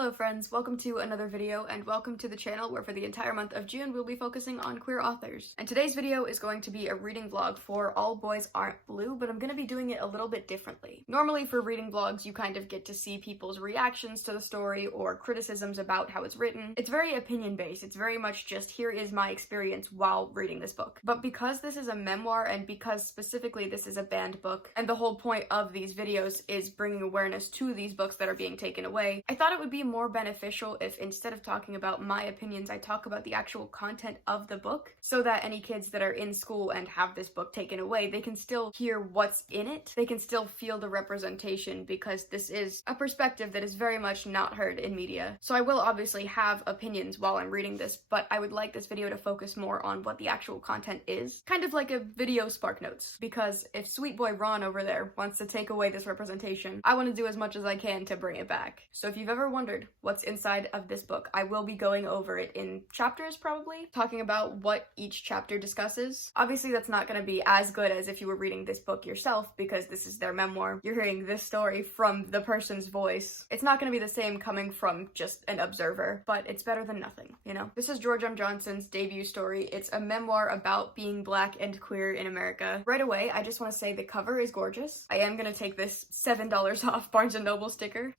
Hello friends, welcome to another video and welcome to the channel where for the entire month of June we'll be focusing on queer authors. And today's video is going to be a reading vlog for All Boys Aren't Blue, but I'm going to be doing it a little bit differently. Normally for reading vlogs you kind of get to see people's reactions to the story or criticisms about how it's written. It's very opinion based, it's very much just here is my experience while reading this book. But because this is a memoir and because specifically this is a banned book and the whole point of these videos is bringing awareness to these books that are being taken away, I thought it would be more beneficial if instead of talking about my opinions, I talk about the actual content of the book so that any kids that are in school and have this book taken away, they can still hear what's in it. They can still feel the representation because this is a perspective that is very much not heard in media. So I will obviously have opinions while I'm reading this, but I would like this video to focus more on what the actual content is. Kind of like a video spark notes, because if sweet boy Ron over there wants to take away this representation, I want to do as much as I can to bring it back. So if you've ever wondered what's inside of this book, I will be going over it in chapters probably, talking about what each chapter discusses. Obviously that's not going to be as good as if you were reading this book yourself because this is their memoir. You're hearing this story from the person's voice. It's not going to be the same coming from just an observer, but it's better than nothing, you know? This is George M. Johnson's debut story. It's a memoir about being Black and queer in America. Right away, I just want to say the cover is gorgeous. I am going to take this $7 off Barnes & Noble sticker.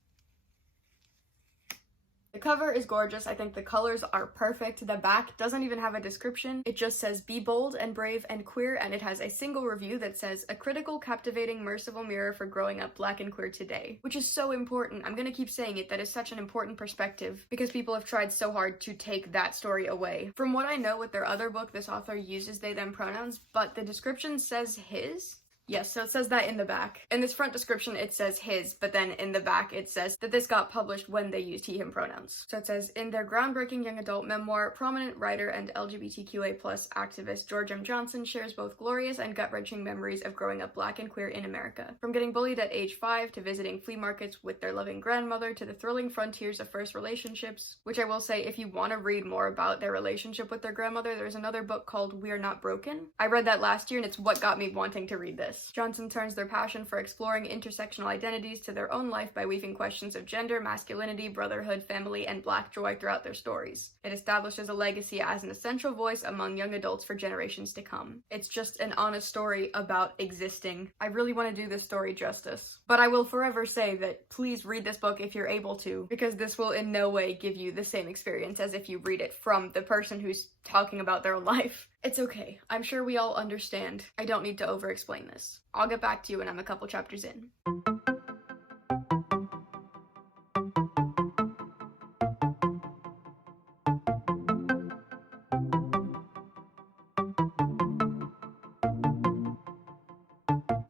The cover is gorgeous. I think the colors are perfect. The back doesn't even have a description. It just says, "Be bold and brave and queer," and it has a single review that says, "A critical, captivating, merciful mirror for growing up Black and queer today," which is so important. I'm gonna keep saying it. That is such an important perspective because people have tried so hard to take that story away. From what I know with their other book, this author uses they, them pronouns, but the description says his. Yes, so it says that in the back. In this front description, it says his, but then in the back, it says that this got published when they used he, him pronouns. So it says, in their groundbreaking young adult memoir, prominent writer and LGBTQA+ activist George M. Johnson shares both glorious and gut-wrenching memories of growing up Black and queer in America. From getting bullied at age 5 to visiting flea markets with their loving grandmother to the thrilling frontiers of first relationships, which I will say, if you want to read more about their relationship with their grandmother, there's another book called We Are Not Broken. I read that last year and it's what got me wanting to read this. Johnson turns their passion for exploring intersectional identities to their own life by weaving questions of gender, masculinity, brotherhood, family, and Black joy throughout their stories. It establishes a legacy as an essential voice among young adults for generations to come. It's just an honest story about existing. I really want to do this story justice. But I will forever say that please read this book if you're able to, because this will in no way give you the same experience as if you read it from the person who's talking about their own life. It's okay. I'm sure we all understand. I don't need to over-explain this. I'll get back to you when I'm a couple chapters in.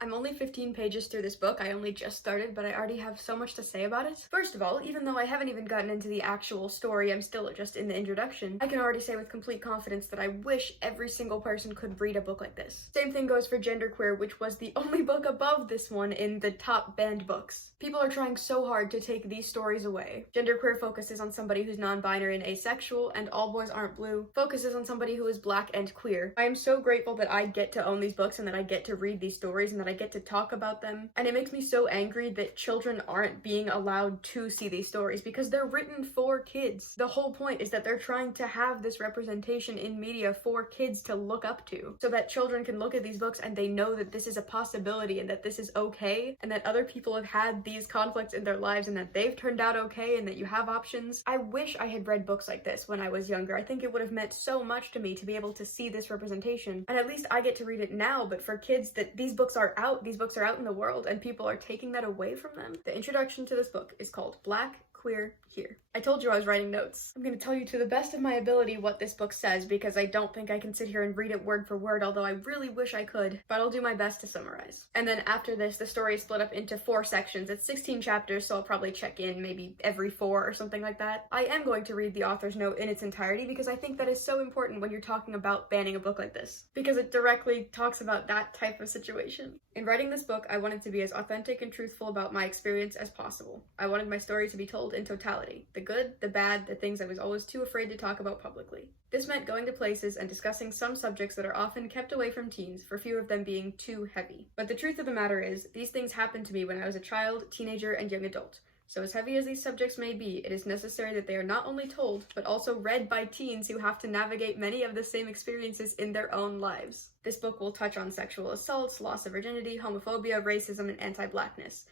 I'm only 15 pages through this book. I only just started, but I already have so much to say about it. First of all, even though I haven't even gotten into the actual story, I'm still just in the introduction, I can already say with complete confidence that I wish every single person could read a book like this. Same thing goes for Genderqueer, which was the only book above this one in the top banned books. People are trying so hard to take these stories away. Genderqueer focuses on somebody who's non-binary and asexual, and All Boys Aren't Blue focuses on somebody who is Black and queer. I am so grateful that I get to own these books and that I get to read these stories and that I get to talk about them, and it makes me so angry that children aren't being allowed to see these stories because they're written for kids. The whole point is that they're trying to have this representation in media for kids to look up to, so that children can look at these books and they know that this is a possibility and that this is okay and that other people have had these conflicts in their lives and that they've turned out okay and that you have options. I wish I had read books like this when I was younger. I think it would have meant so much to me to be able to see this representation, and at least I get to read it now. But for kids, that these books are out, these books are out in the world and people are taking that away from them. The introduction to this book is called Black, Queer, Here. I told you I was writing notes. I'm going to tell you to the best of my ability what this book says because I don't think I can sit here and read it word for word, although I really wish I could, but I'll do my best to summarize. And then after this, the story is split up into 4 sections. It's 16 chapters, so I'll probably check in maybe every 4 or something like that. I am going to read the author's note in its entirety because I think that is so important when you're talking about banning a book like this, because it directly talks about that type of situation. In writing this book, I wanted to be as authentic and truthful about my experience as possible. I wanted my story to be told in totality, the good, the bad, the things I was always too afraid to talk about publicly. This meant going to places and discussing some subjects that are often kept away from teens for fear of them being too heavy. But the truth of the matter is, these things happened to me when I was a child, teenager, and young adult. So as heavy as these subjects may be, it is necessary that they are not only told, but also read by teens who have to navigate many of the same experiences in their own lives. This book will touch on sexual assaults, loss of virginity, homophobia, racism, and anti-Blackness.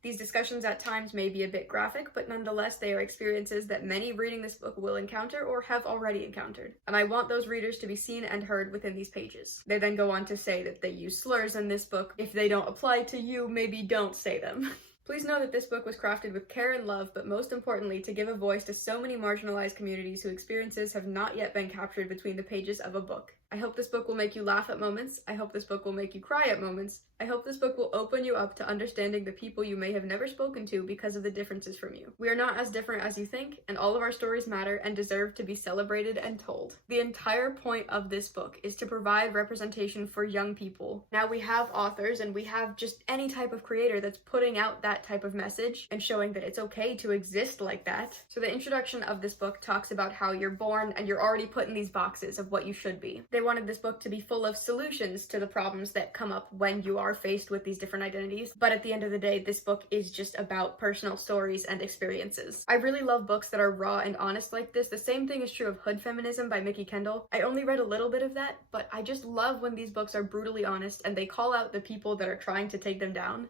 These discussions at times may be a bit graphic, but nonetheless they are experiences that many reading this book will encounter or have already encountered. And I want those readers to be seen and heard within these pages. They then go on to say that they use slurs in this book. If they don't apply to you, maybe don't say them. Please know that this book was crafted with care and love, but most importantly, to give a voice to so many marginalized communities whose experiences have not yet been captured between the pages of a book. I hope this book will make you laugh at moments. I hope this book will make you cry at moments. I hope this book will open you up to understanding the people you may have never spoken to because of the differences from you. We are not as different as you think, and all of our stories matter and deserve to be celebrated and told. The entire point of this book is to provide representation for young people. Now we have authors and we have just any type of creator that's putting out that type of message and showing that it's okay to exist like that. So the introduction of this book talks about how you're born and you're already put in these boxes of what you should be. They wanted this book to be full of solutions to the problems that come up when you are faced with these different identities, but at the end of the day, this book is just about personal stories and experiences. I really love books that are raw and honest like this. The same thing is true of Hood Feminism by Mickey Kendall. I only read a little bit of that, but I just love when these books are brutally honest and they call out the people that are trying to take them down.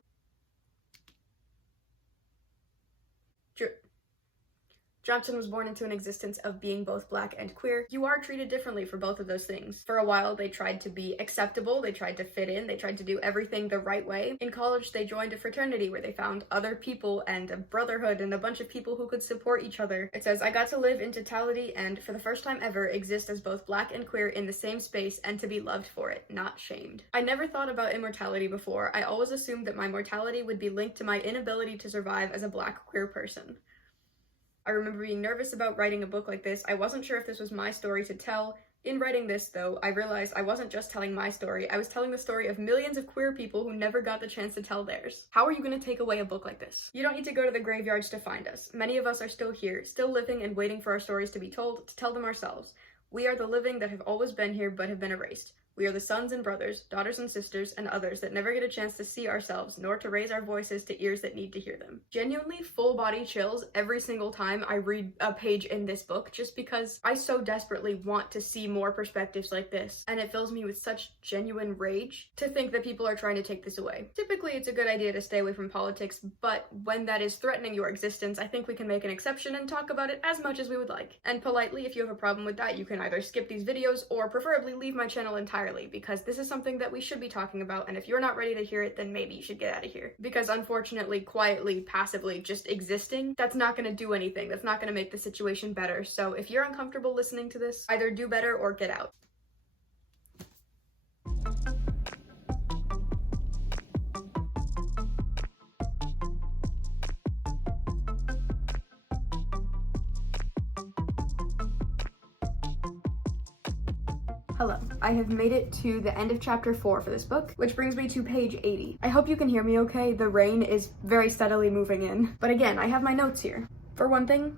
Johnson was born into an existence of being both Black and queer. You are treated differently for both of those things. For a while, they tried to be acceptable, they tried to fit in, they tried to do everything the right way. In college, they joined a fraternity where they found other people and a brotherhood and a bunch of people who could support each other. It says, I got to live in totality and, for the first time ever, exist as both Black and queer in the same space and to be loved for it, not shamed. I never thought about immortality before. I always assumed that my mortality would be linked to my inability to survive as a Black queer person. I remember being nervous about writing a book like this. I wasn't sure if this was my story to tell. In writing this, though, I realized I wasn't just telling my story, I was telling the story of millions of queer people who never got the chance to tell theirs. How are you going to take away a book like this? You don't need to go to the graveyards to find us. Many of us are still here, still living and waiting for our stories to be told, to tell them ourselves. We are the living that have always been here but have been erased. We are the sons and brothers, daughters and sisters, and others that never get a chance to see ourselves, nor to raise our voices to ears that need to hear them. Genuinely full body chills every single time I read a page in this book, just because I so desperately want to see more perspectives like this, and it fills me with such genuine rage to think that people are trying to take this away. Typically, it's a good idea to stay away from politics, but when that is threatening your existence, I think we can make an exception and talk about it as much as we would like. And politely, if you have a problem with that, you can either skip these videos or preferably leave my channel entirely, because this is something that we should be talking about, and if you're not ready to hear it, then maybe you should get out of here. Because unfortunately, quietly, passively, just existing, that's not gonna do anything. That's not gonna make the situation better. So if you're uncomfortable listening to this, either do better or get out. Hello, I have made it to the end of chapter 4 for this book, which brings me to page 80. I hope you can hear me okay. The rain is very steadily moving in. But again, I have my notes here. For one thing,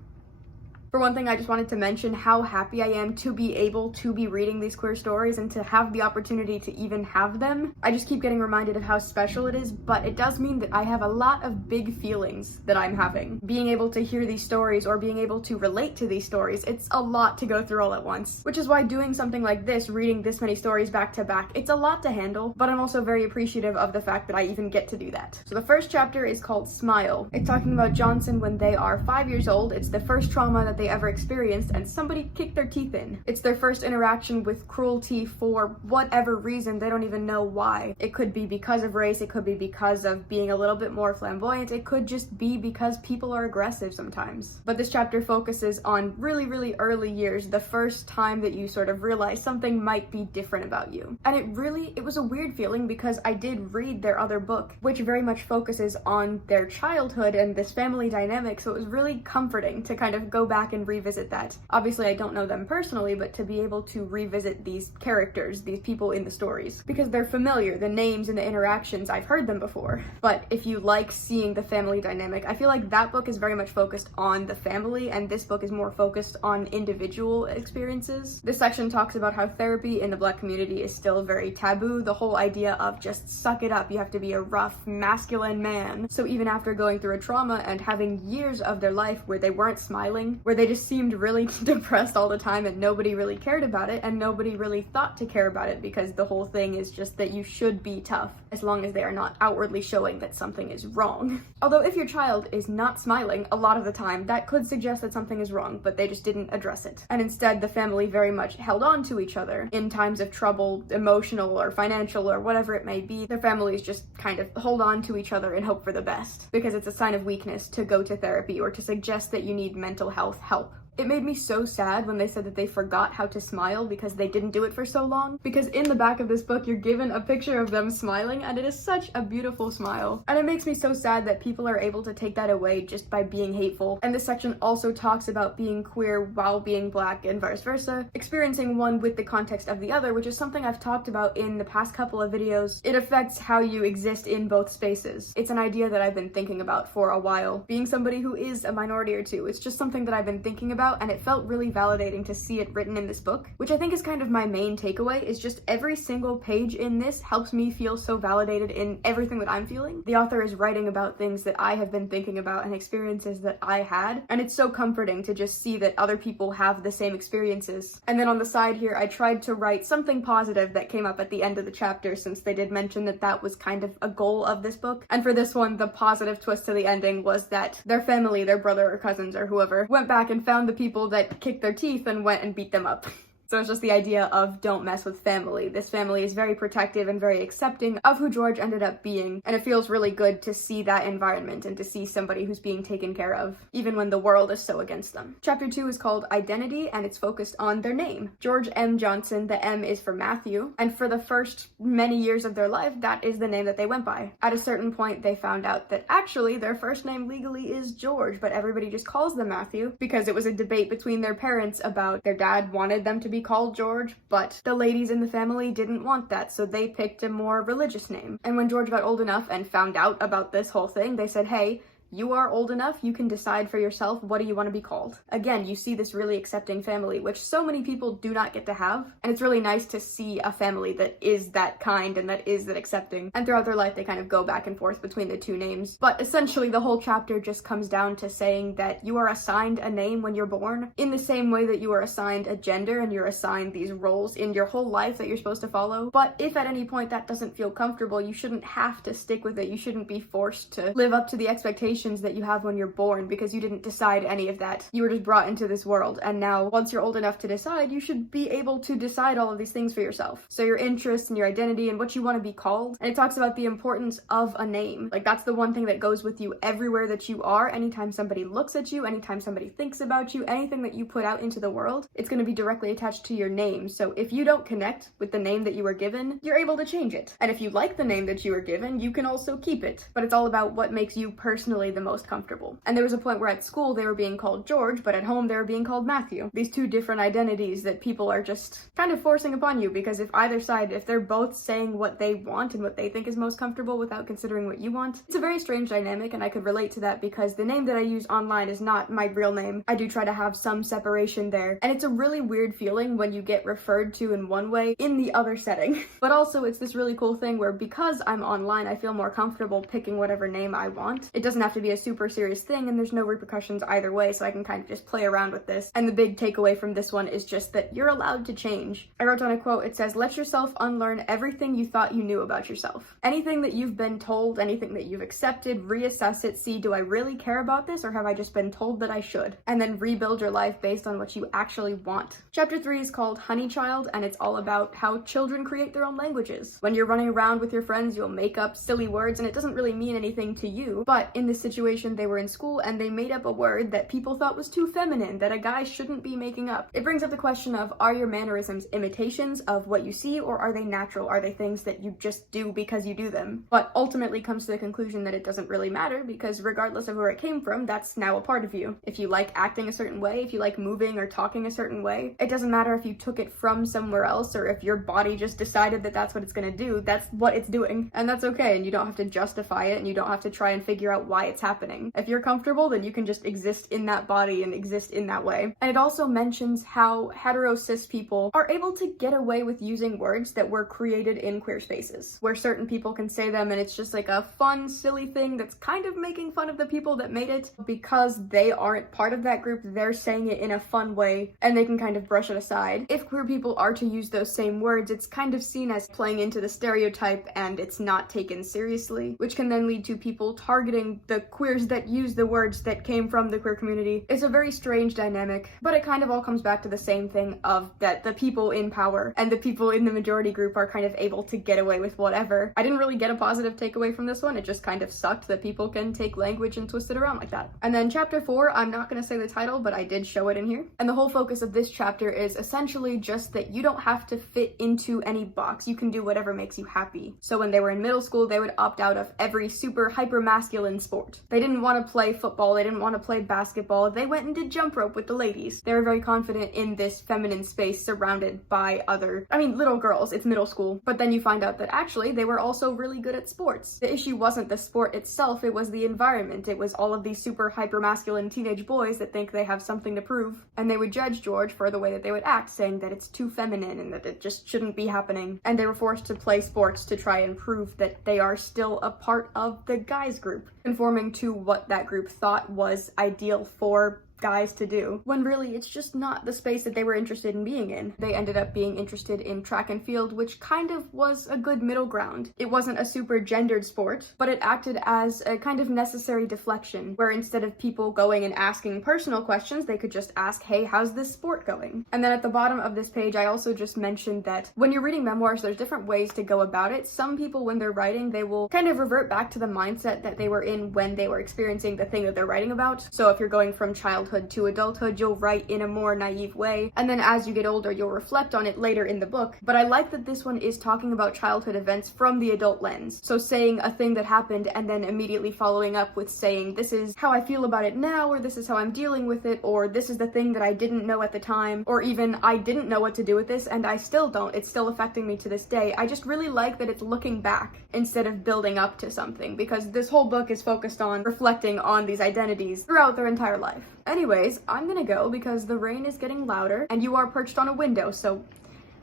I just wanted to mention how happy I am to be able to be reading these queer stories and to have the opportunity to even have them. I just keep getting reminded of how special it is, but it does mean that I have a lot of big feelings that I'm having. Being able to hear these stories or being able to relate to these stories, it's a lot to go through all at once. Which is why doing something like this, reading this many stories back to back, it's a lot to handle, but I'm also very appreciative of the fact that I even get to do that. So the first chapter is called Smile. It's talking about Johnson when they are 5 years old. It's the first trauma that they ever experienced, and somebody kicked their teeth in. It's their first interaction with cruelty for whatever reason. They don't even know why. It could be because of race, it could be because of being a little bit more flamboyant, it could just be because people are aggressive sometimes. But this chapter focuses on really, really early years, the first time that you sort of realize something might be different about you. And it was a weird feeling because I did read their other book, which very much focuses on their childhood and this family dynamic, so it was really comforting to kind of go back back and revisit that. Obviously, I don't know them personally, but to be able to revisit these characters, these people in the stories, because they're familiar, the names and the interactions, I've heard them before. But if you like seeing the family dynamic, I feel like that book is very much focused on the family, and this book is more focused on individual experiences. This section talks about how therapy in the Black community is still very taboo. The whole idea of just suck it up, you have to be a rough, masculine man. So even after going through a trauma and having years of their life where they weren't smiling, where they just seemed really depressed all the time and nobody really cared about it and nobody really thought to care about it, because the whole thing is just that you should be tough as long as they are not outwardly showing that something is wrong. Although if your child is not smiling a lot of the time, that could suggest that something is wrong, but they just didn't address it. And instead, the family very much held on to each other in times of trouble, emotional or financial or whatever it may be. Their families just kind of hold on to each other and hope for the best, because it's a sign of weakness to go to therapy or to suggest that you need mental health help. It made me so sad when they said that they forgot how to smile because they didn't do it for so long, because in the back of this book you're given a picture of them smiling and it is such a beautiful smile. And it makes me so sad that people are able to take that away just by being hateful. And this section also talks about being queer while being Black and vice versa, experiencing one with the context of the other, which is something I've talked about in the past couple of videos. It affects how you exist in both spaces. It's an idea that I've been thinking about for a while. Being somebody who is a minority or two, it's just something that I've been thinking about, and it felt really validating to see it written in this book, which I think is kind of my main takeaway, is just every single page in this helps me feel so validated in everything that I'm feeling. The author is writing about things that I have been thinking about and experiences that I had, and it's so comforting to just see that other people have the same experiences. And then on the side here, I tried to write something positive that came up at the end of the chapter, since they did mention that that was kind of a goal of this book. And for this one, the positive twist to the ending was that their family, their brother or cousins or whoever, went back and found the people that kicked their teeth and went and beat them up. So it's just the idea of don't mess with family. This family is very protective and very accepting of who George ended up being, and it feels really good to see that environment and to see somebody who's being taken care of, even when the world is so against them. Chapter 2 is called Identity, and it's focused on their name. George M. Johnson, the M is for Matthew, and for the first many years of their life, that is the name that they went by. At a certain point, they found out that actually their first name legally is George, but everybody just calls them Matthew, because it was a debate between their parents about their dad wanted them to be called George, but the ladies in the family didn't want that, so they picked a more religious name. And when George got old enough and found out about this whole thing, they said, hey, you are old enough, you can decide for yourself what do you want to be called. Again, you see this really accepting family, which so many people do not get to have, and it's really nice to see a family that is that kind and that is that accepting. And throughout their life, they kind of go back and forth between the two names. But essentially, the whole chapter just comes down to saying that you are assigned a name when you're born, in the same way that you are assigned a gender and you're assigned these roles in your whole life that you're supposed to follow. But if at any point that doesn't feel comfortable, you shouldn't have to stick with it. You shouldn't be forced to live up to the expectations that you have when you're born, because you didn't decide any of that. You were just brought into this world, and now once you're old enough to decide, you should be able to decide all of these things for yourself. So your interests and your identity and what you want to be called. And it talks about the importance of a name. Like, that's the one thing that goes with you everywhere that you are. Anytime somebody looks at you, anytime somebody thinks about you, anything that you put out into the world, it's going to be directly attached to your name. So if you don't connect with the name that you were given, you're able to change it. And if you like the name that you were given, you can also keep it. But it's all about what makes you personally the most comfortable. And there was a point where at school they were being called George, but at home they were being called Matthew. These two different identities that people are just kind of forcing upon you, because if either side, if they're both saying what they want and what they think is most comfortable without considering what you want, it's a very strange dynamic, and I could relate to that because the name that I use online is not my real name. I do try to have some separation there, and it's a really weird feeling when you get referred to in one way in the other setting. But also it's this really cool thing where because I'm online, I feel more comfortable picking whatever name I want. It doesn't have to be a super serious thing, and there's no repercussions either way, so I can kind of just play around with this. And the big takeaway from this one is just that you're allowed to change. I wrote down a quote. It says, "Let yourself unlearn everything you thought you knew about yourself. Anything that you've been told, anything that you've accepted, reassess it, see, do I really care about this, or have I just been told that I should? And then rebuild your life based on what you actually want." Chapter 3 is called Honey Child, and it's all about how children create their own languages. When you're running around with your friends, you'll make up silly words, and it doesn't really mean anything to you, but in this situation, they were in school and they made up a word that people thought was too feminine, that a guy shouldn't be making up. It brings up the question of, are your mannerisms imitations of what you see, or are they natural? Are they things that you just do because you do them? But ultimately comes to the conclusion that it doesn't really matter, because regardless of where it came from, that's now a part of you. If you like acting a certain way, if you like moving or talking a certain way, it doesn't matter if you took it from somewhere else or if your body just decided that that's what it's gonna do. That's what it's doing, and that's okay, and you don't have to justify it, and you don't have to try and figure out why it's happening. If you're comfortable, then you can just exist in that body and exist in that way. And it also mentions how hetero cis people are able to get away with using words that were created in queer spaces, where certain people can say them and it's just like a fun, silly thing that's kind of making fun of the people that made it. Because they aren't part of that group, they're saying it in a fun way and they can kind of brush it aside. If queer people are to use those same words, it's kind of seen as playing into the stereotype and it's not taken seriously, which can then lead to people targeting the queers that use the words that came from the queer community. It's a very strange dynamic, but it kind of all comes back to the same thing of that the people in power and the people in the majority group are kind of able to get away with whatever. I didn't really get a positive takeaway from this one. It just kind of sucked that people can take language and twist it around like that. And then chapter 4, I'm not going to say the title, but I did show it in here. And the whole focus of this chapter is essentially just that you don't have to fit into any box. You can do whatever makes you happy. So when they were in middle school, they would opt out of every super hyper masculine sport. They didn't want to play football. They didn't want to play basketball. They went and did jump rope with the ladies. They were very confident in this feminine space surrounded by little girls. It's middle school. But then you find out that actually they were also really good at sports. The issue wasn't the sport itself, it was the environment. It was all of these super hyper masculine teenage boys that think they have something to prove. And they would judge George for the way that they would act, saying that it's too feminine and that it just shouldn't be happening. And they were forced to play sports to try and prove that they are still a part of the guys group, conforming to what that group thought was ideal for guys to do, when really it's just not the space that they were interested in being in. They ended up being interested in track and field, which kind of was a good middle ground. It wasn't a super gendered sport, but it acted as a kind of necessary deflection, where instead of people going and asking personal questions, they could just ask, hey, how's this sport going? And then at the bottom of this page, I also just mentioned that when you're reading memoirs, there's different ways to go about it. Some people, when they're writing, they will kind of revert back to the mindset that they were in when they were experiencing the thing that they're writing about. So if you're going from childhood to adulthood, you'll write in a more naive way, and then as you get older, you'll reflect on it later in the book. But I like that this one is talking about childhood events from the adult lens. So saying a thing that happened and then immediately following up with saying, this is how I feel about it now, or this is how I'm dealing with it, or this is the thing that I didn't know at the time, or even I didn't know what to do with this and I still don't. It's still affecting me to this day. I just really like that it's looking back instead of building up to something, because this whole book is focused on reflecting on these identities throughout their entire life. Anyways, I'm gonna go because the rain is getting louder and you are perched on a window, so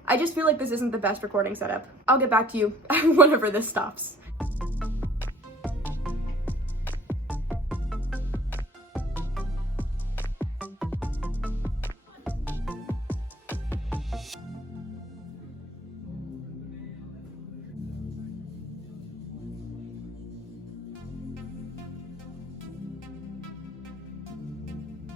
I just feel like this isn't the best recording setup. I'll get back to you whenever this stops.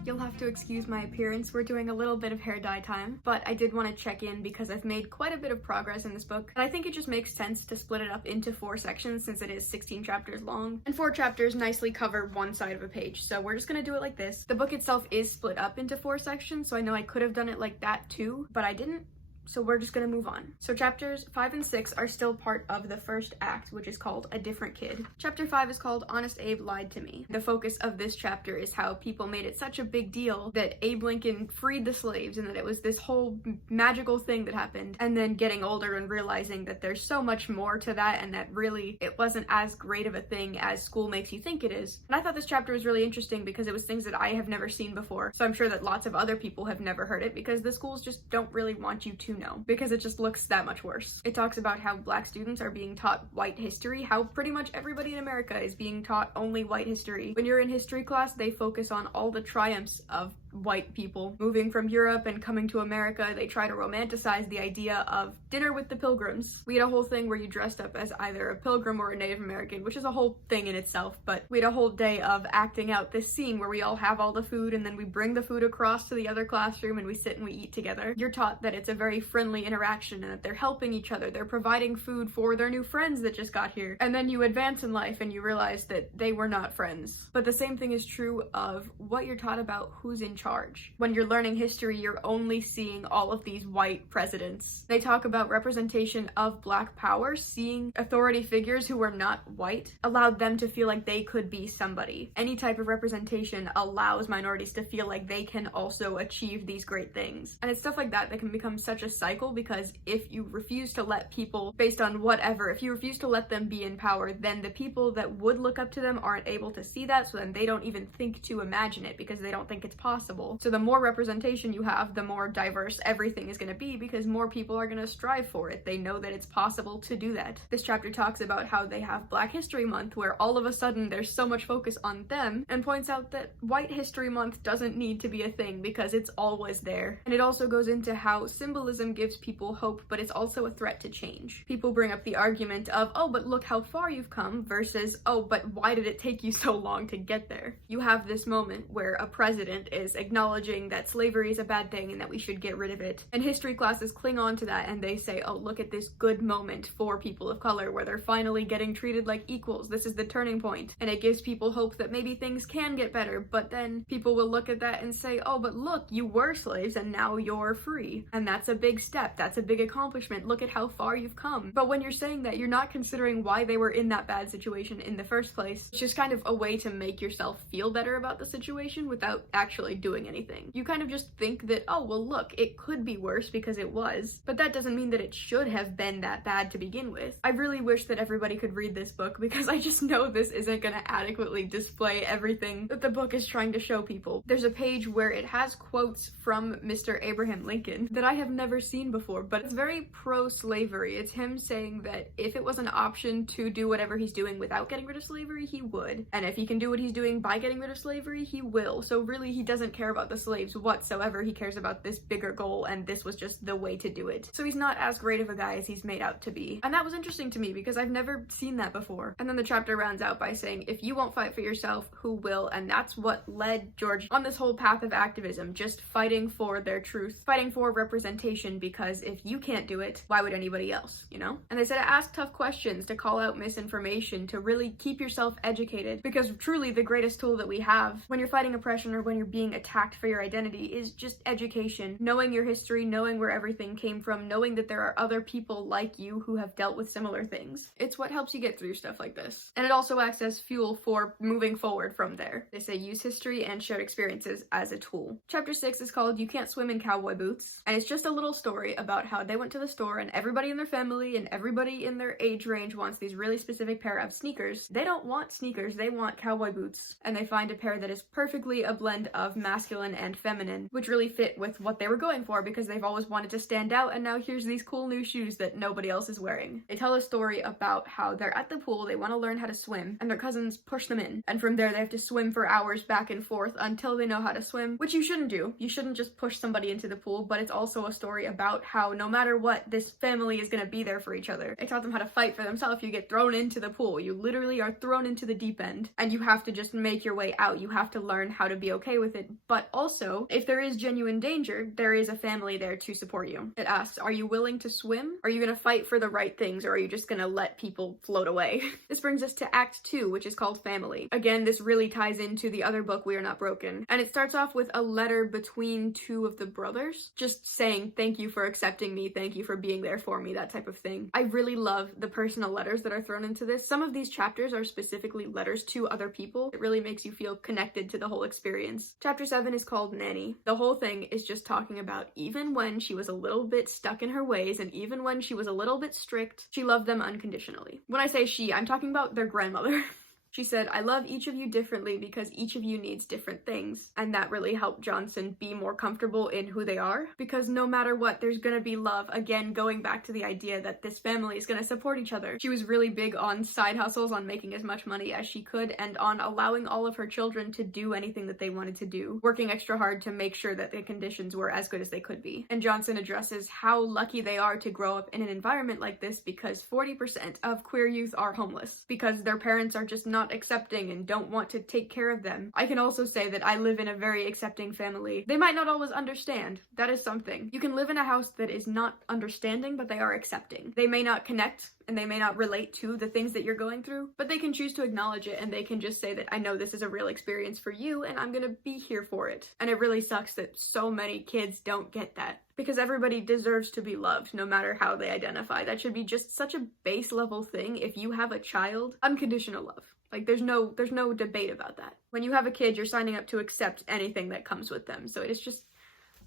You'll have to excuse my appearance. We're doing a little bit of hair dye time, but I did want to check in because I've made quite a bit of progress in this book, and I think it just makes sense to split it up into 4 sections since it is 16 chapters long, and 4 chapters nicely cover one side of a page, so we're just gonna do it like this. The book itself is split up into 4 sections, so I know I could have done it like that too, but I didn't. So we're just gonna move on. So chapters 5 and 6 are still part of the first act, which is called A Different Kid. Chapter 5 is called Honest Abe Lied to Me. The focus of this chapter is how people made it such a big deal that Abe Lincoln freed the slaves and that it was this whole magical thing that happened, and then getting older and realizing that there's so much more to that and that really it wasn't as great of a thing as school makes you think it is. And I thought this chapter was really interesting because it was things that I have never seen before, so I'm sure that lots of other people have never heard it because the schools just don't really want you to know, because it just looks that much worse. It talks about how Black students are being taught white history, how pretty much everybody in America is being taught only white history. When you're in history class, they focus on all the triumphs of white people moving from Europe and coming to America. They try to romanticize the idea of dinner with the pilgrims. We had a whole thing where you dressed up as either a pilgrim or a Native American, which is a whole thing in itself, but we had a whole day of acting out this scene where we all have all the food and then we bring the food across to the other classroom and we sit and we eat together. You're taught that it's a very friendly interaction and that they're helping each other. They're providing food for their new friends that just got here. And then you advance in life and you realize that they were not friends. But the same thing is true of what you're taught about who's in charge. When you're learning history, you're only seeing all of these white presidents. They talk about representation of Black power. Seeing authority figures who were not white allowed them to feel like they could be somebody. Any type of representation allows minorities to feel like they can also achieve these great things. And it's stuff like that that can become such a cycle, because if you refuse to let people, based on whatever, if you refuse to let them be in power, then the people that would look up to them aren't able to see that, so then they don't even think to imagine it because they don't think it's possible. So the more representation you have, the more diverse everything is going to be, because more people are going to strive for it. They know that it's possible to do that. This chapter talks about how they have Black History Month, where all of a sudden there's so much focus on them, and points out that White History Month doesn't need to be a thing because it's always there. And it also goes into how symbolism gives people hope, but it's also a threat to change. People bring up the argument of, oh, but look how far you've come, versus, oh, but why did it take you so long to get there? You have this moment where a president is acknowledging that slavery is a bad thing and that we should get rid of it. And history classes cling on to that and they say, oh, look at this good moment for people of color where they're finally getting treated like equals. This is the turning point. And it gives people hope that maybe things can get better, but then people will look at that and say, oh, but look, you were slaves and now you're free. And that's a big step. That's a big accomplishment. Look at how far you've come. But when you're saying that, you're not considering why they were in that bad situation in the first place. It's just kind of a way to make yourself feel better about the situation without actually doing anything. You kind of just think that, oh, well, look, it could be worse because it was, but that doesn't mean that it should have been that bad to begin with. I really wish that everybody could read this book, because I just know this isn't going to adequately display everything that the book is trying to show people. There's a page where it has quotes from Mr. Abraham Lincoln that I have never seen before, but it's very pro-slavery. It's him saying that if it was an option to do whatever he's doing without getting rid of slavery, he would. And if he can do what he's doing by getting rid of slavery, he will. So really, he doesn't care about the slaves whatsoever. He cares about this bigger goal, and this was just the way to do it. So he's not as great of a guy as he's made out to be. And that was interesting to me because I've never seen that before. And then the chapter rounds out by saying, if you won't fight for yourself, who will? And that's what led George on this whole path of activism, just fighting for their truth, fighting for representation, because if you can't do it, why would anybody else, you know? And they said to ask tough questions, to call out misinformation, to really keep yourself educated, because truly the greatest tool that we have when you're fighting oppression or when you're being attacked for your identity is just education. Knowing your history, knowing where everything came from, knowing that there are other people like you who have dealt with similar things. It's what helps you get through stuff like this. And it also acts as fuel for moving forward from there. They say use history and shared experiences as a tool. Chapter 6 is called You Can't Swim in Cowboy Boots, and it's just a little story about how they went to the store and everybody in their family and everybody in their age range wants these really specific pair of sneakers. They don't want sneakers, they want cowboy boots. And they find a pair that is perfectly a blend of masculine and feminine, which really fit with what they were going for because they've always wanted to stand out, and now here's these cool new shoes that nobody else is wearing. They tell a story about how they're at the pool, they want to learn how to swim, and their cousins push them in. And from there they have to swim for hours back and forth until they know how to swim, which you shouldn't do. You shouldn't just push somebody into the pool, but it's also a story about how no matter what, this family is going to be there for each other. It taught them how to fight for themselves. You get thrown into the pool. You literally are thrown into the deep end, and you have to just make your way out. You have to learn how to be okay with it. But also, if there is genuine danger, there is a family there to support you. It asks, are you willing to swim? Are you going to fight for the right things, or are you just going to let people float away? This brings us to Act 2, which is called Family. Again, this really ties into the other book, We Are Not Broken. And it starts off with a letter between two of the brothers, just saying, thank you for accepting me, thank you for being there for me, that type of thing. I really love the personal letters that are thrown into this. Some of these chapters are specifically letters to other people. It really makes you feel connected to the whole experience. Chapter 7 is called Nanny. The whole thing is just talking about even when she was a little bit stuck in her ways, and even when she was a little bit strict, she loved them unconditionally. When I say she, I'm talking about their grandmother. She said, "I love each of you differently because each of you needs different things." And that really helped Johnson be more comfortable in who they are, because no matter what, there's gonna be love. Again, going back to the idea that this family is gonna support each other. She was really big on side hustles, on making as much money as she could, and on allowing all of her children to do anything that they wanted to do, working extra hard to make sure that the conditions were as good as they could be. And Johnson addresses how lucky they are to grow up in an environment like this, because 40% of queer youth are homeless, because their parents are just not accepting and don't want to take care of them. I can also say that I live in a very accepting family. They might not always understand. That is something. You can live in a house that is not understanding, but they are accepting. They may not connect and they may not relate to the things that you're going through, but they can choose to acknowledge it, and they can just say that, I know this is a real experience for you and I'm gonna be here for it. And it really sucks that so many kids don't get that, because everybody deserves to be loved no matter how they identify. That should be just such a base level thing. If you have a child, unconditional love. Like, there's no debate about that. When you have a kid, you're signing up to accept anything that comes with them. So it's just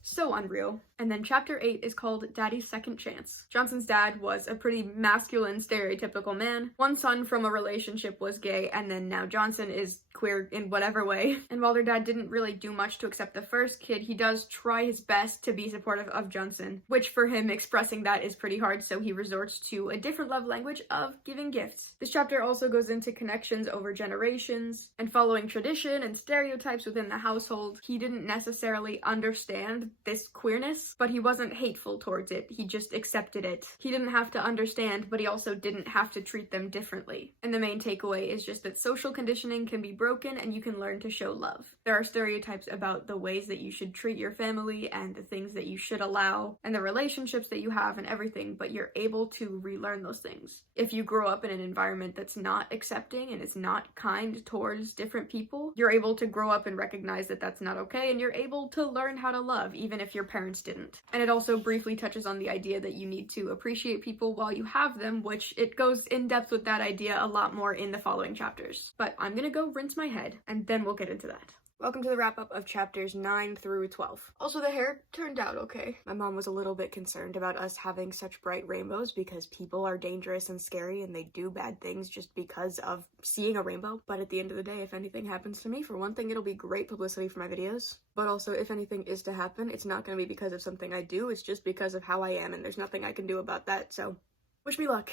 so unreal. And then chapter 8 is called Daddy's Second Chance. Johnson's dad was a pretty masculine, stereotypical man. One son from a relationship was gay, and then now Johnson is queer in whatever way. And while their dad didn't really do much to accept the first kid, he does try his best to be supportive of Johnson, which for him, expressing that is pretty hard, so he resorts to a different love language of giving gifts. This chapter also goes into connections over generations and following tradition and stereotypes within the household. He didn't necessarily understand this queerness, but he wasn't hateful towards it. He just accepted it. He didn't have to understand, but he also didn't have to treat them differently. And the main takeaway is just that social conditioning can be broken and you can learn to show love. There are stereotypes about the ways that you should treat your family and the things that you should allow and the relationships that you have and everything, but you're able to relearn those things. If you grow up in an environment that's not accepting and is not kind towards different people, you're able to grow up and recognize that that's not okay, and you're able to learn how to love, even if your parents didn't. And it also briefly touches on the idea that you need to appreciate people while you have them, which it goes in depth with that idea a lot more in the following chapters. But I'm gonna go rinse my head, and then we'll get into that. Welcome to the wrap-up of chapters 9 through 12. Also, the hair turned out okay. My mom was a little bit concerned about us having such bright rainbows because people are dangerous and scary and they do bad things just because of seeing a rainbow. But at the end of the day, if anything happens to me, for one thing, it'll be great publicity for my videos. But also, if anything is to happen, it's not going to be because of something I do, it's just because of how I am, and there's nothing I can do about that, so wish me luck.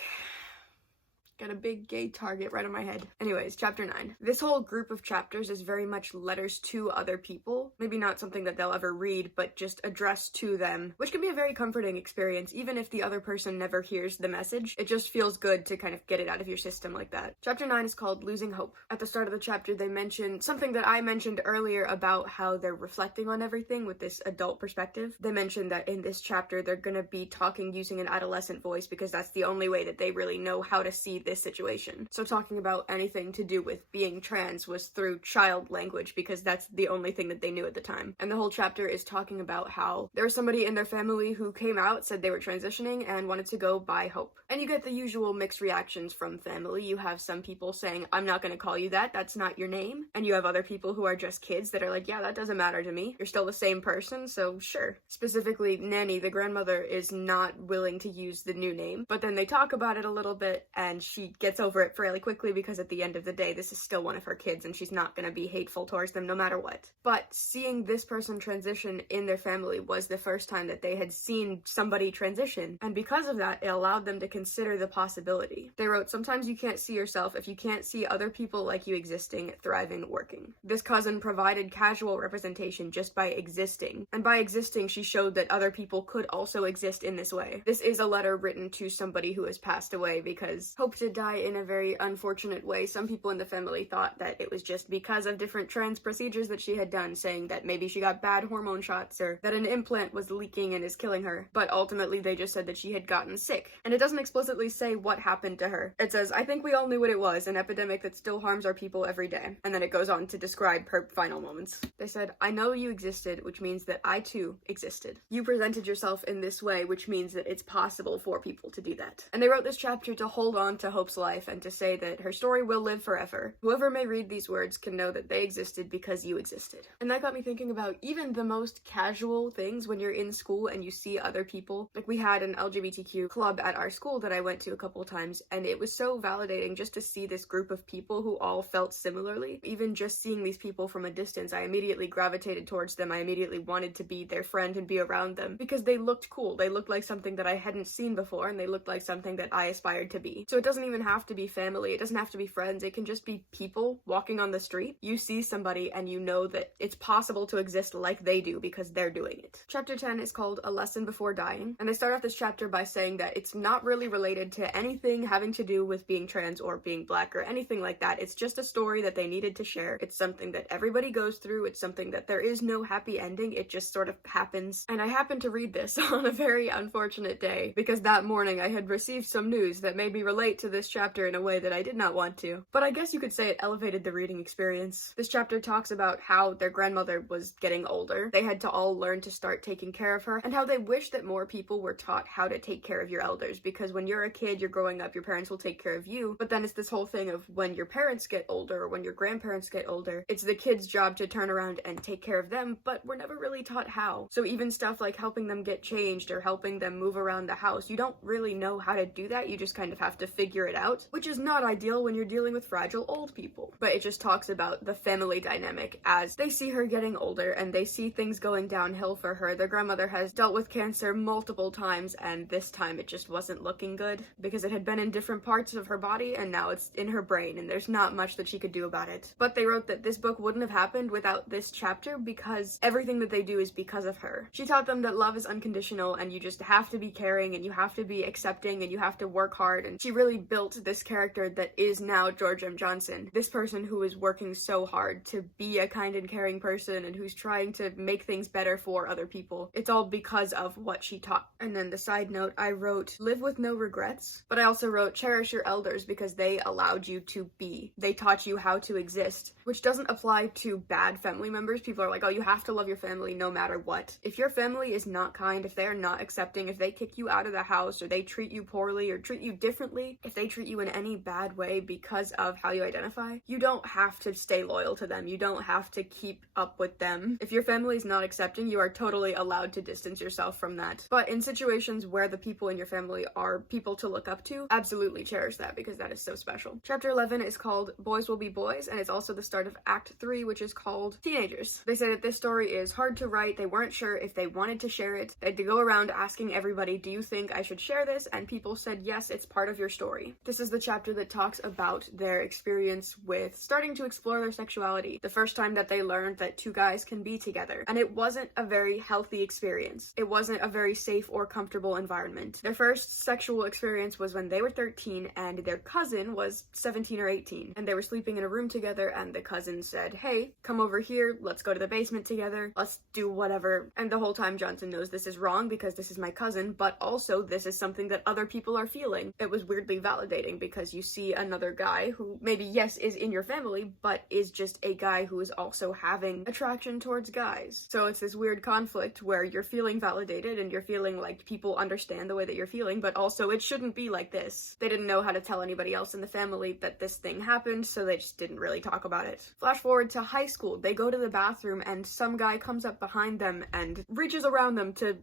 Got a big gay target right on my head. Anyways, chapter 9. This whole group of chapters is very much letters to other people. Maybe not something that they'll ever read, but just addressed to them, which can be a very comforting experience, even if the other person never hears the message. It just feels good to kind of get it out of your system like that. Chapter 9 is called Losing Hope. At the start of the chapter, they mention something that I mentioned earlier about how they're reflecting on everything with this adult perspective. They mentioned that in this chapter, they're gonna be talking using an adolescent voice because that's the only way that they really know how to see this situation. So talking about anything to do with being trans was through child language because that's the only thing that they knew at the time. And the whole chapter is talking about how there was somebody in their family who came out, said they were transitioning, and wanted to go by Hope. And you get the usual mixed reactions from family. You have some people saying, I'm not gonna call you that, that's not your name. And you have other people who are just kids that are like, yeah, that doesn't matter to me. You're still the same person, so sure. Specifically, Nanny, the grandmother, is not willing to use the new name. But then they talk about it a little bit, and she gets over it fairly quickly because at the end of the day, this is still one of her kids and she's not gonna be hateful towards them no matter what. But seeing this person transition in their family was the first time that they had seen somebody transition, and because of that, it allowed them to consider the possibility. They wrote, sometimes you can't see yourself if you can't see other people like you existing, thriving, working. This cousin provided casual representation just by existing, and by existing, she showed that other people could also exist in this way. This is a letter written to somebody who has passed away because Hope did die in a very unfortunate way. Some people in the family thought that it was just because of different trans procedures that she had done, saying that maybe she got bad hormone shots or that an implant was leaking and is killing her. But ultimately they just said that she had gotten sick. And it doesn't explicitly say what happened to her. It says, I think we all knew what it was, an epidemic that still harms our people every day. And then it goes on to describe her final moments. They said, I know you existed, which means that I too existed. You presented yourself in this way, which means that it's possible for people to do that. And they wrote this chapter to hold on to to Hope's life and to say that her story will live forever. Whoever may read these words can know that they existed because you existed. And that got me thinking about even the most casual things when you're in school and you see other people. Like, we had an LGBTQ club at our school that I went to a couple of times, and it was so validating just to see this group of people who all felt similarly. Even just seeing these people from a distance, I immediately gravitated towards them. I immediately wanted to be their friend and be around them because they looked cool. They looked like something that I hadn't seen before, and they looked like something that I aspired to be. So it doesn't even have to be family. It doesn't have to be friends. It can just be people walking on the street. You see somebody and you know that it's possible to exist like they do because they're doing it. Chapter 10 is called A Lesson Before Dying, and they start off this chapter by saying that it's not really related to anything having to do with being trans or being black or anything like that. It's just a story that they needed to share. It's something that everybody goes through. It's something that there is no happy ending. It just sort of happens. And I happened to read this on a very unfortunate day because that morning I had received some news that made me relate to this chapter in a way that I did not want to. But I guess you could say it elevated the reading experience. This chapter talks about how their grandmother was getting older. They had to all learn to start taking care of her, and how they wish that more people were taught how to take care of your elders, because when you're a kid, you're growing up, your parents will take care of you, but then it's this whole thing of when your parents get older or when your grandparents get older, it's the kid's job to turn around and take care of them, but we're never really taught how. So even stuff like helping them get changed or helping them move around the house, you don't really know how to do that. You just kind of have to figure it out, which is not ideal when you're dealing with fragile old people. But it just talks about the family dynamic as they see her getting older and they see things going downhill for her. Their grandmother has dealt with cancer multiple times, and this time it just wasn't looking good because it had been in different parts of her body and now it's in her brain, and there's not much that she could do about it. But they wrote that this book wouldn't have happened without this chapter because everything that they do is because of her. She taught them that love is unconditional and you just have to be caring and you have to be accepting and you have to work hard, and she really built this character that is now George M. Johnson. This person who is working so hard to be a kind and caring person and who's trying to make things better for other people. It's all because of what she taught. And then the side note, I wrote live with no regrets, but I also wrote cherish your elders because they allowed you to be. They taught you how to exist, which doesn't apply to bad family members. People are like, oh, you have to love your family no matter what. If your family is not kind, if they're not accepting, if they kick you out of the house or they treat you poorly or treat you differently, if they treat you in any bad way because of how you identify, you don't have to stay loyal to them. You don't have to keep up with them. If your family is not accepting, you are totally allowed to distance yourself from that. But in situations where the people in your family are people to look up to, absolutely cherish that because that is so special. Chapter 11 is called Boys Will Be Boys, and it's also the start of Act 3, which is called Teenagers. They say that this story is hard to write. They weren't sure if they wanted to share it. They had to go around asking everybody, do you think I should share this? And people said, yes, it's part of your story. This is the chapter that talks about their experience with starting to explore their sexuality. The first time that they learned that two guys can be together. And it wasn't a very healthy experience. It wasn't a very safe or comfortable environment. Their first sexual experience was when they were 13 and their cousin was 17 or 18. And they were sleeping in a room together, and the cousin said, hey, come over here, let's go to the basement together, let's do whatever. And the whole time Johnson knows this is wrong because this is my cousin, but also this is something that other people are feeling. It was weirdly validating because you see another guy who maybe, yes, is in your family, but is just a guy who is also having attraction towards guys. So it's this weird conflict where you're feeling validated and you're feeling like people understand the way that you're feeling, but also it shouldn't be like this. They didn't know how to tell anybody else in the family that this thing happened, so they just didn't really talk about it. Flash forward to high school. They go to the bathroom and some guy comes up behind them and reaches around them to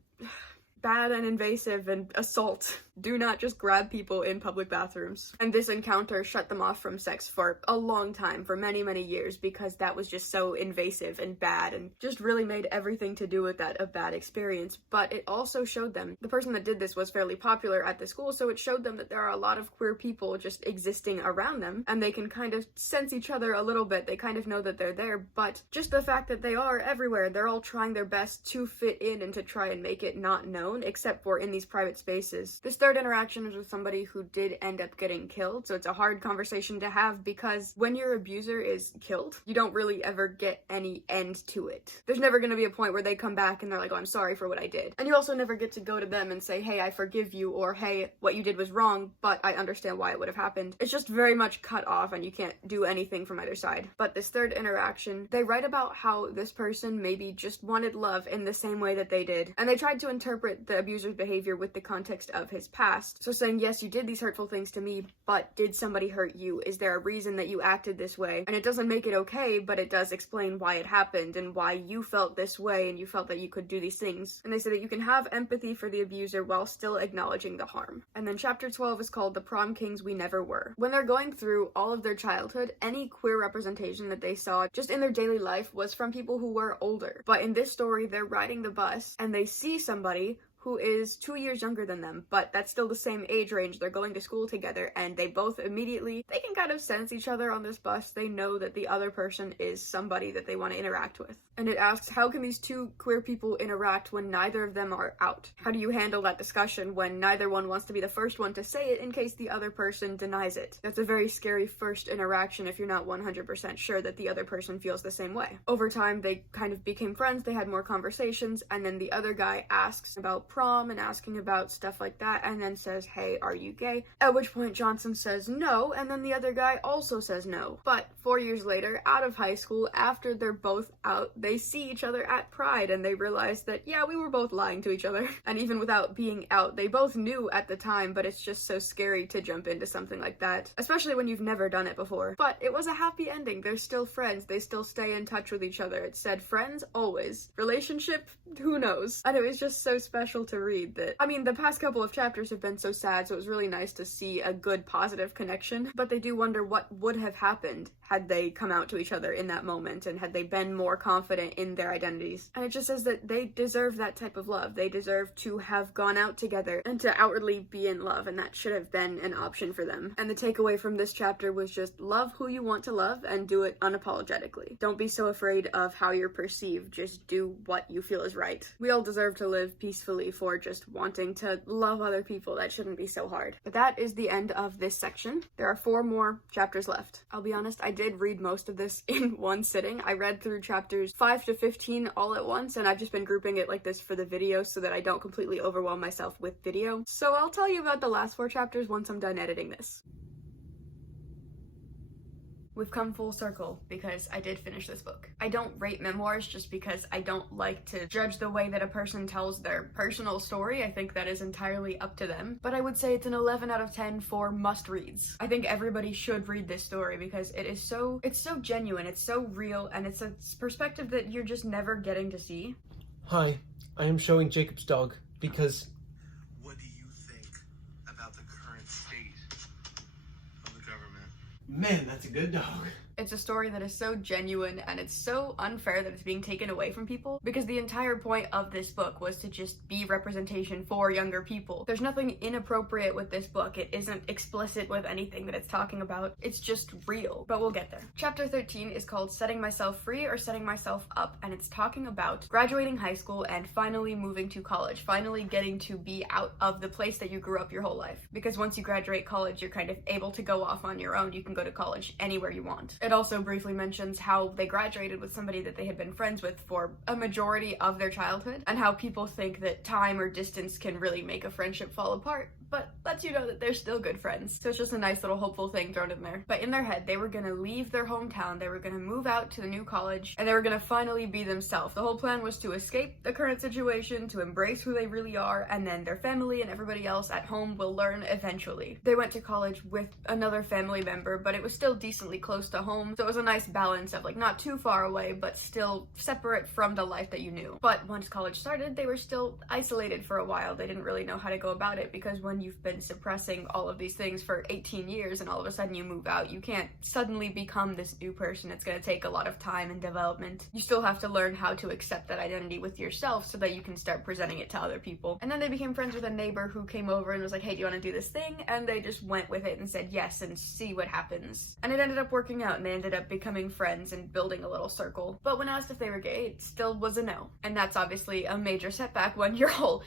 bad and invasive and assault. Do not just grab people in public bathrooms. And this encounter shut them off from sex for a long time, for many, many years, because that was just so invasive and bad and just really made everything to do with that a bad experience. But it also showed them, the person that did this was fairly popular at the school, so it showed them that there are a lot of queer people just existing around them, and they can kind of sense each other a little bit. They kind of know that they're there, but just the fact that they are everywhere, they're all trying their best to fit in and to try and make it not known, except for in these private spaces. This third interaction was with somebody who did end up getting killed, so it's a hard conversation to have because when your abuser is killed, you don't really ever get any end to it. There's never going to be a point where they come back and they're like, oh, I'm sorry for what I did. And you also never get to go to them and say, hey, I forgive you, or hey, what you did was wrong, but I understand why it would have happened. It's just very much cut off and you can't do anything from either side. But this third interaction, they write about how this person maybe just wanted love in the same way that they did, and they tried to interpret the abuser's behavior with the context of his past. So saying, yes, you did these hurtful things to me, but did somebody hurt you? Is there a reason that you acted this way? And it doesn't make it okay, but it does explain why it happened and why you felt this way and you felt that you could do these things. And they say that you can have empathy for the abuser while still acknowledging the harm. And then chapter 12 is called The Prom Kings We Never Were. When they're going through all of their childhood, any queer representation that they saw just in their daily life was from people who were older. But in this story, they're riding the bus and they see somebody who is 2 years younger than them, but that's still the same age range. They're going to school together, and they both immediately, they can kind of sense each other on this bus. They know that the other person is somebody that they want to interact with. And it asks, how can these two queer people interact when neither of them are out? How do you handle that discussion when neither one wants to be the first one to say it in case the other person denies it? That's a very scary first interaction if you're not 100% sure that the other person feels the same way. Over time, they kind of became friends, they had more conversations, and then the other guy asks about prom and asking about stuff like that, and then says, hey, are you gay? At which point Johnson says no, and then the other guy also says no. But 4 years later, out of high school, after they're both out, they see each other at Pride, and they realize that, yeah, we were both lying to each other. And even without being out, they both knew at the time, but it's just so scary to jump into something like that, especially when you've never done it before. But it was a happy ending. They're still friends. They still stay in touch with each other. It said friends always. Relationship, who knows? And it was just so special to read that, I mean, the past couple of chapters have been so sad, so it was really nice to see a good positive connection, but they do wonder what would have happened had they come out to each other in that moment and had they been more confident in their identities. And it just says that they deserve that type of love. They deserve to have gone out together and to outwardly be in love, and that should have been an option for them. And the takeaway from this chapter was just love who you want to love and do it unapologetically. Don't be so afraid of how you're perceived. Just do what you feel is right. We all deserve to live peacefully for just wanting to love other people. That shouldn't be so hard. But that is the end of this section. There are 4 more chapters left. I'll be honest, I did read most of this in one sitting. I read through chapters 5 to 15 all at once, and I've just been grouping it like this for the video so that I don't completely overwhelm myself with video. So I'll tell you about the last 4 chapters once I'm done editing this. We've come full circle because I did finish this book. I don't rate memoirs just because I don't like to judge the way that a person tells their personal story. I think that is entirely up to them. But I would say it's an 11 out of 10 for must-reads. I think everybody should read this story because it's so genuine, it's so real, and it's a perspective that you're just never getting to see. Hi, I am showing Jacob's dog because... What do you think about the current state of the government? Man, that's a good dog. It's a story that is so genuine and it's so unfair that it's being taken away from people, because the entire point of this book was to just be representation for younger people. There's nothing inappropriate with this book. It isn't explicit with anything that it's talking about. It's just real, but we'll get there. Chapter 13 is called Setting Myself Free or Setting Myself Up, and it's talking about graduating high school and finally moving to college, finally getting to be out of the place that you grew up your whole life. Because once you graduate college, you're kind of able to go off on your own. You can go to college anywhere you want. It also briefly mentions how they graduated with somebody that they had been friends with for a majority of their childhood, and how people think that time or distance can really make a friendship fall apart, but lets you know that they're still good friends. So it's just a nice little hopeful thing thrown in there. But in their head, they were gonna leave their hometown, they were gonna move out to the new college, and they were gonna finally be themselves. The whole plan was to escape the current situation, to embrace who they really are, and then their family and everybody else at home will learn eventually. They went to college with another family member, but it was still decently close to home, so it was a nice balance of like not too far away, but still separate from the life that you knew. But once college started, they were still isolated for a while. They didn't really know how to go about it, because when you've been suppressing all of these things for 18 years and all of a sudden you move out, you can't suddenly become this new person. It's going to take a lot of time and development. You still have to learn how to accept that identity with yourself so that you can start presenting it to other people. And then they became friends with a neighbor who came over and was like, hey, do you want to do this thing? And they just went with it and said yes and see what happens. And it ended up working out, and they ended up becoming friends and building a little circle. But when asked if they were gay, it still was a no. And that's obviously a major setback when your whole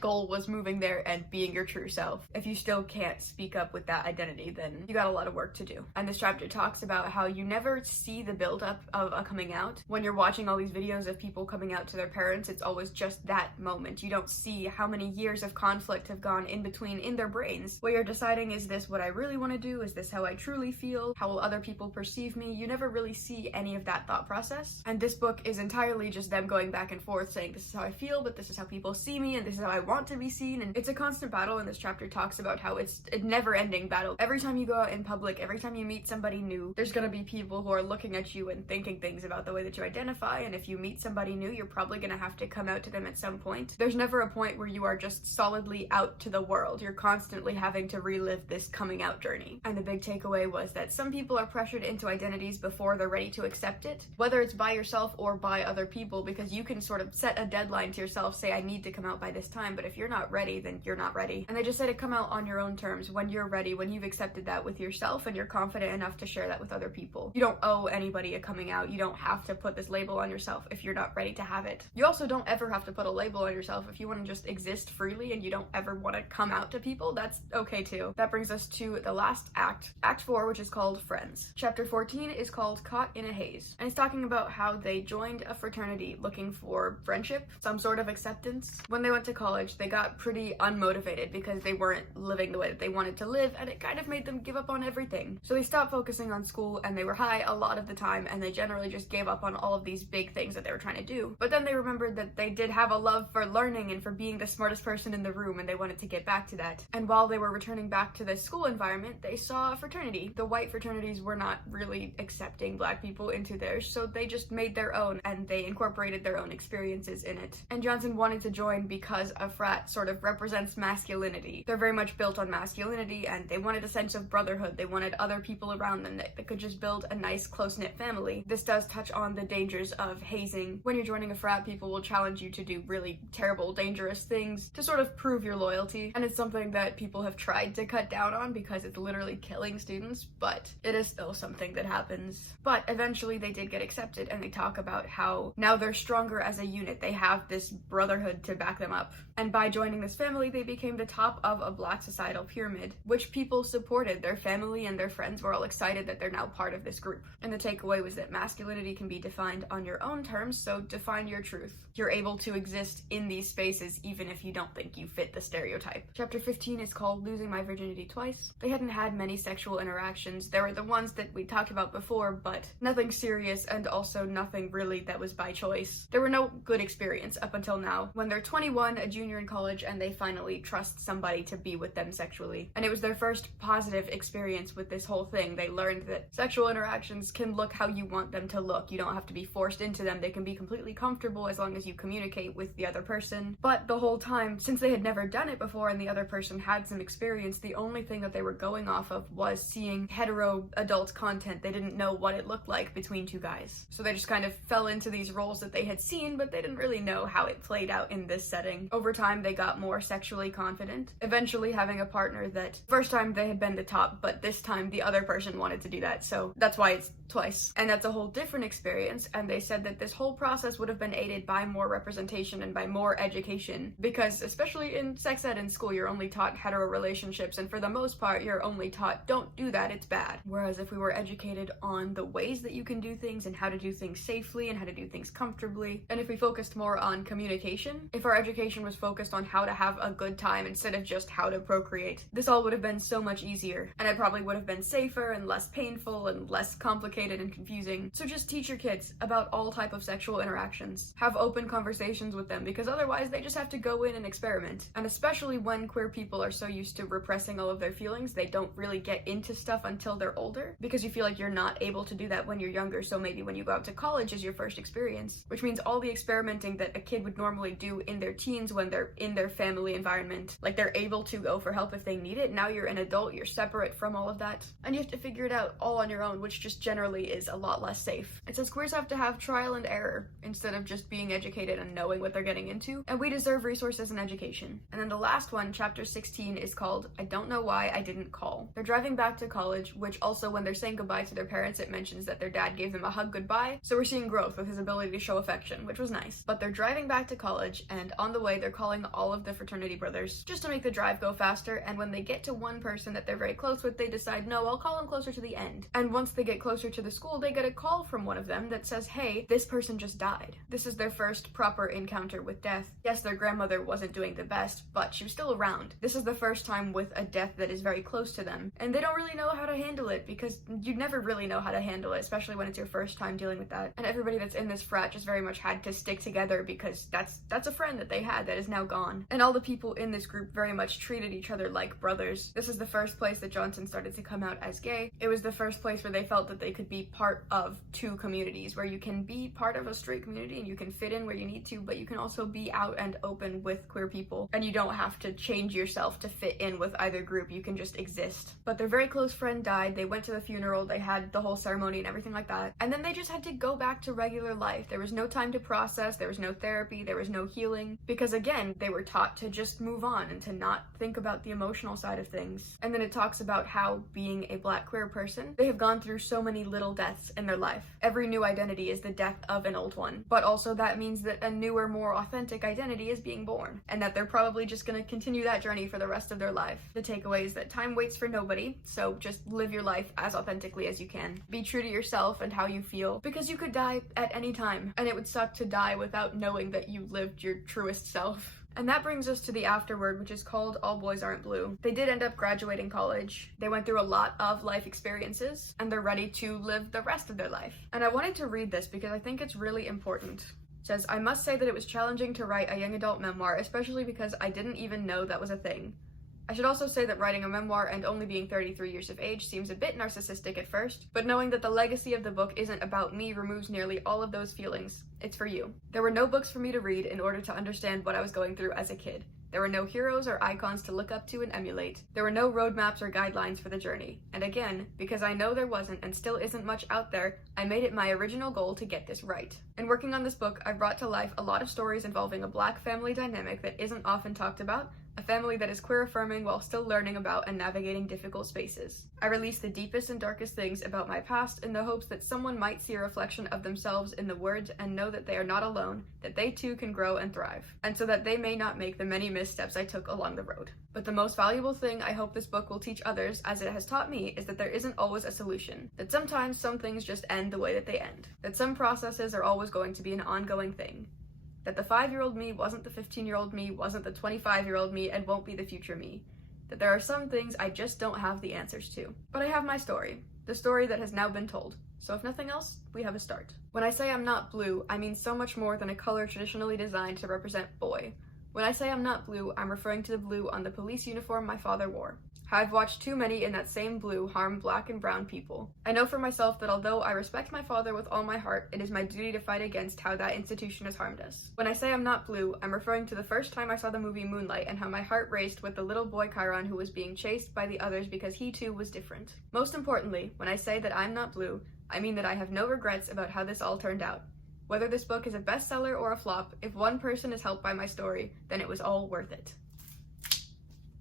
goal was moving there and being your true self. If you still can't speak up with that identity, then you got a lot of work to do. And this chapter talks about how you never see the buildup of a coming out. When you're watching all these videos of people coming out to their parents, it's always just that moment. You don't see how many years of conflict have gone in between in their brains, where you're deciding, is this what I really want to do? Is this how I truly feel? How will other people perceive me? You never really see any of that thought process. And this book is entirely just them going back and forth saying, this is how I feel, but this is how people see me, and this is how I want to be seen. And it's a constant battle, and this chapter talks about how it's a never-ending battle. Every time you go out in public, every time you meet somebody new, there's gonna be people who are looking at you and thinking things about the way that you identify, and if you meet somebody new, you're probably gonna have to come out to them at some point. There's never a point where you are just solidly out to the world. You're constantly having to relive this coming out journey. And the big takeaway was that some people are pressured into identities before they're ready to accept it, whether it's by yourself or by other people, because you can sort of set a deadline to yourself, say I need to come out by this time, but if you're not ready, then you're not ready. And they just say to come out on your own terms, when you're ready, when you've accepted that with yourself and you're confident enough to share that with other people. You don't owe anybody a coming out. You don't have to put this label on yourself if you're not ready to have it. You also don't ever have to put a label on yourself if you want to just exist freely and you don't ever want to come out to people. That's okay too. That brings us to the last act, Act 4, which is called Friends. Chapter 14 is called Caught in a Haze, and it's talking about how they joined a fraternity looking for friendship, some sort of acceptance. When they went to college, they got pretty unmotivated because they weren't living the way that they wanted to live, and it kind of made them give up on everything. So they stopped focusing on school, and they were high a lot of the time, and they generally just gave up on all of these big things that they were trying to do. But then they remembered that they did have a love for learning and for being the smartest person in the room, and they wanted to get back to that. And while they were returning back to the school environment, they saw a fraternity. The white fraternities were not really accepting black people into theirs, so they just made their own, and they incorporated their own experiences in it. And Johnson wanted to join because a frat sort of represents masculinity. They're very much built on masculinity, and they wanted a sense of brotherhood. They wanted other people around them that could just build a nice, close-knit family. This does touch on the dangers of hazing. When you're joining a frat, people will challenge you to do really terrible, dangerous things to sort of prove your loyalty, and it's something that people have tried to cut down on because it's literally killing students, but it is still something that happens. But eventually they did get accepted, and they talk about how now they're stronger as a unit. They have this brotherhood to back them up. And by joining this family, they became the top of a black societal pyramid, which people supported. Their family and their friends were all excited that they're now part of this group. And the takeaway was that masculinity can be defined on your own terms, so define your truth. You're able to exist in these spaces even if you don't think you fit the stereotype. Chapter 15 is called Losing My Virginity Twice. They hadn't had many sexual interactions. There were the ones that we talked about before, but nothing serious, and also nothing really that was by choice. There were no good experience up until now. When they're 21, a junior in college, and they finally trust somebody to be with them sexually. And it was their first positive experience with this whole thing. They learned that sexual interactions can look how you want them to look. You don't have to be forced into them. They can be completely comfortable as long as you communicate with the other person. But the whole time, since they had never done it before and the other person had some experience, the only thing that they were going off of was seeing hetero adult content. They didn't know what it looked like between two guys. So they just kind of fell into these roles that they had seen, but they didn't really know how it played out in this setting. Over time, they got more sexually confident, eventually having a partner that first time they had been the top, but this time the other person wanted to do that. So that's why it's twice. And that's a whole different experience. And they said that this whole process would have been aided by more representation and by more education, because especially in sex ed in school, you're only taught hetero relationships, and for the most part, you're only taught don't do that, it's bad. Whereas if we were educated on the ways that you can do things and how to do things safely and how to do things comfortably, and if we focused more on communication, if our education was focused on how to have a good time instead of just how to procreate, this all would have been so much easier, and it probably would have been safer and less painful and less complicated and confusing. So just teach your kids about all type of sexual interactions. Have open conversations with them, because otherwise they just have to go in and experiment. And especially when queer people are so used to repressing all of their feelings, they don't really get into stuff until they're older, because you feel like you're not able to do that when you're younger. So maybe when you go out to college is your first experience, which means all the experimenting that a kid would normally do in their teens when they're in their family environment, like they're able to go for help if they need it. Now you're an adult, you're separate from all of that, and you have to figure it out all on your own, which just generally generally is a lot less safe. It says queers have to have trial and error instead of just being educated and knowing what they're getting into, and we deserve resources and education. And then the last one, chapter 16, is called I Don't Know Why I Didn't Call. They're driving back to college, which also when they're saying goodbye to their parents, it mentions that their dad gave them a hug goodbye, so we're seeing growth with his ability to show affection, which was nice. But they're driving back to college, and on the way they're calling all of the fraternity brothers just to make the drive go faster, and when they get to one person that they're very close with, they decide, no, I'll call him closer to the end. And once they get closer to the school, they get a call from one of them that says, hey, this person just died. This is their first proper encounter with death. Yes, their grandmother wasn't doing the best, but she was still around. This is the first time with a death that is very close to them, and they don't really know how to handle it, because you never really know how to handle it, especially when it's your first time dealing with that. And everybody that's in this frat just very much had to stick together because that's a friend that they had that is now gone. And all the people in this group very much treated each other like brothers. This is the first place that Johnson started to come out as gay. It was the first place where they felt that they could be part of two communities, where you can be part of a straight community and you can fit in where you need to, but you can also be out and open with queer people, and you don't have to change yourself to fit in with either group. You can just exist. But their very close friend died. They went to the funeral, they had the whole ceremony and everything like that, and then they just had to go back to regular life. There was no time to process, there was no therapy, there was no healing, because again, they were taught to just move on and to not think about the emotional side of things. And then it talks about how, being a Black queer person, they have gone through so many little deaths in their life. Every new identity is the death of an old one, but also that means that a newer, more authentic identity is being born, and that they're probably just going to continue that journey for the rest of their life. The takeaway is that time waits for nobody, so just live your life as authentically as you can. Be true to yourself and how you feel, because you could die at any time, and it would suck to die without knowing that you lived your truest self. And that brings us to the afterword, which is called All Boys Aren't Blue. They did end up graduating college. They went through a lot of life experiences, and they're ready to live the rest of their life. And I wanted to read this because I think it's really important. It says, I must say that it was challenging to write a young adult memoir, especially because I didn't even know that was a thing. I should also say that writing a memoir and only being 33 years of age seems a bit narcissistic at first, but knowing that the legacy of the book isn't about me removes nearly all of those feelings. It's for you. There were no books for me to read in order to understand what I was going through as a kid. There were no heroes or icons to look up to and emulate. There were no roadmaps or guidelines for the journey. And again, because I know there wasn't and still isn't much out there, I made it my original goal to get this right. In working on this book, I've brought to life a lot of stories involving a Black family dynamic that isn't often talked about, a family that is queer-affirming while still learning about and navigating difficult spaces. I release the deepest and darkest things about my past in the hopes that someone might see a reflection of themselves in the words and know that they are not alone, that they too can grow and thrive, and so that they may not make the many missteps I took along the road. But the most valuable thing I hope this book will teach others, as it has taught me, is that there isn't always a solution, that sometimes some things just end the way that they end, that some processes are always going to be an ongoing thing. That the 5-year-old me wasn't the 15-year-old me, wasn't the 25-year-old me, and won't be the future me. That there are some things I just don't have the answers to. But I have my story, the story that has now been told. So if nothing else, we have a start. When I say I'm not blue, I mean so much more than a color traditionally designed to represent boy. When I say I'm not blue, I'm referring to the blue on the police uniform my father wore. I've watched too many in that same blue harm Black and brown people. I know for myself that although I respect my father with all my heart, it is my duty to fight against how that institution has harmed us. When I say I'm not blue, I'm referring to the first time I saw the movie Moonlight and how my heart raced with the little boy Chiron who was being chased by the others because he too was different. Most importantly, when I say that I'm not blue, I mean that I have no regrets about how this all turned out. Whether this book is a bestseller or a flop, if one person is helped by my story, then it was all worth it.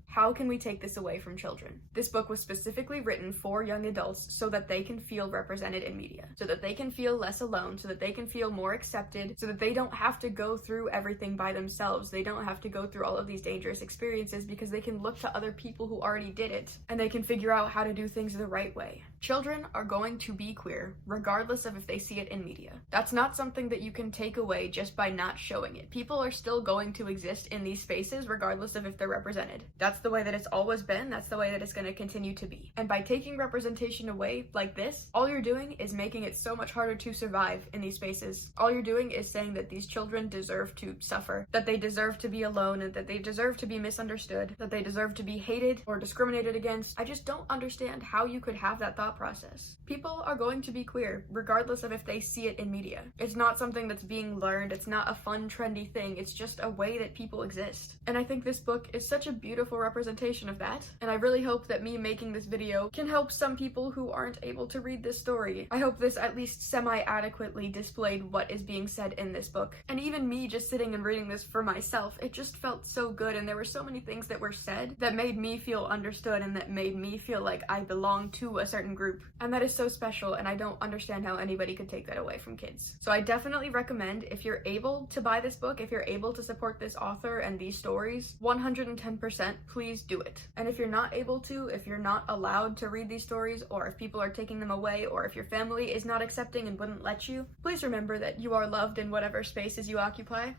How can we take this away from children? This book was specifically written for young adults so that they can feel represented in media, so that they can feel less alone, so that they can feel more accepted, so that they don't have to go through everything by themselves. They don't have to go through all of these dangerous experiences because they can look to other people who already did it, and they can figure out how to do things the right way. Children are going to be queer, regardless of if they see it in media. That's not something that you can take away just by not showing it. People are still going to exist in these spaces regardless of if they're represented. That's the way that it's always been, that's the way that it's going to continue to be. And by taking representation away like this, all you're doing is making it so much harder to survive in these spaces. All you're doing is saying that these children deserve to suffer, that they deserve to be alone, and that they deserve to be misunderstood, that they deserve to be hated or discriminated against. I just don't understand how you could have that thought thought process. People are going to be queer, regardless of if they see it in media. It's not something that's being learned, it's not a fun, trendy thing, it's just a way that people exist. And I think this book is such a beautiful representation of that, and I really hope that me making this video can help some people who aren't able to read this story. I hope this at least semi-adequately displayed what is being said in this book. And even me just sitting and reading this for myself, it just felt so good, and there were so many things that were said that made me feel understood and that made me feel like I belong to a certain group. And that is so special, and I don't understand how anybody could take that away from kids. So I definitely recommend, if you're able to buy this book, if you're able to support this author and these stories, 110% please do it. And if you're not able to, if you're not allowed to read these stories, or if people are taking them away, or if your family is not accepting and wouldn't let you, please remember that you are loved in whatever spaces you occupy.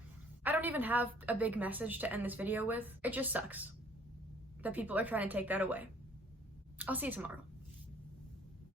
I don't even have a big message to end this video with. It just sucks that people are trying to take that away. I'll see you tomorrow.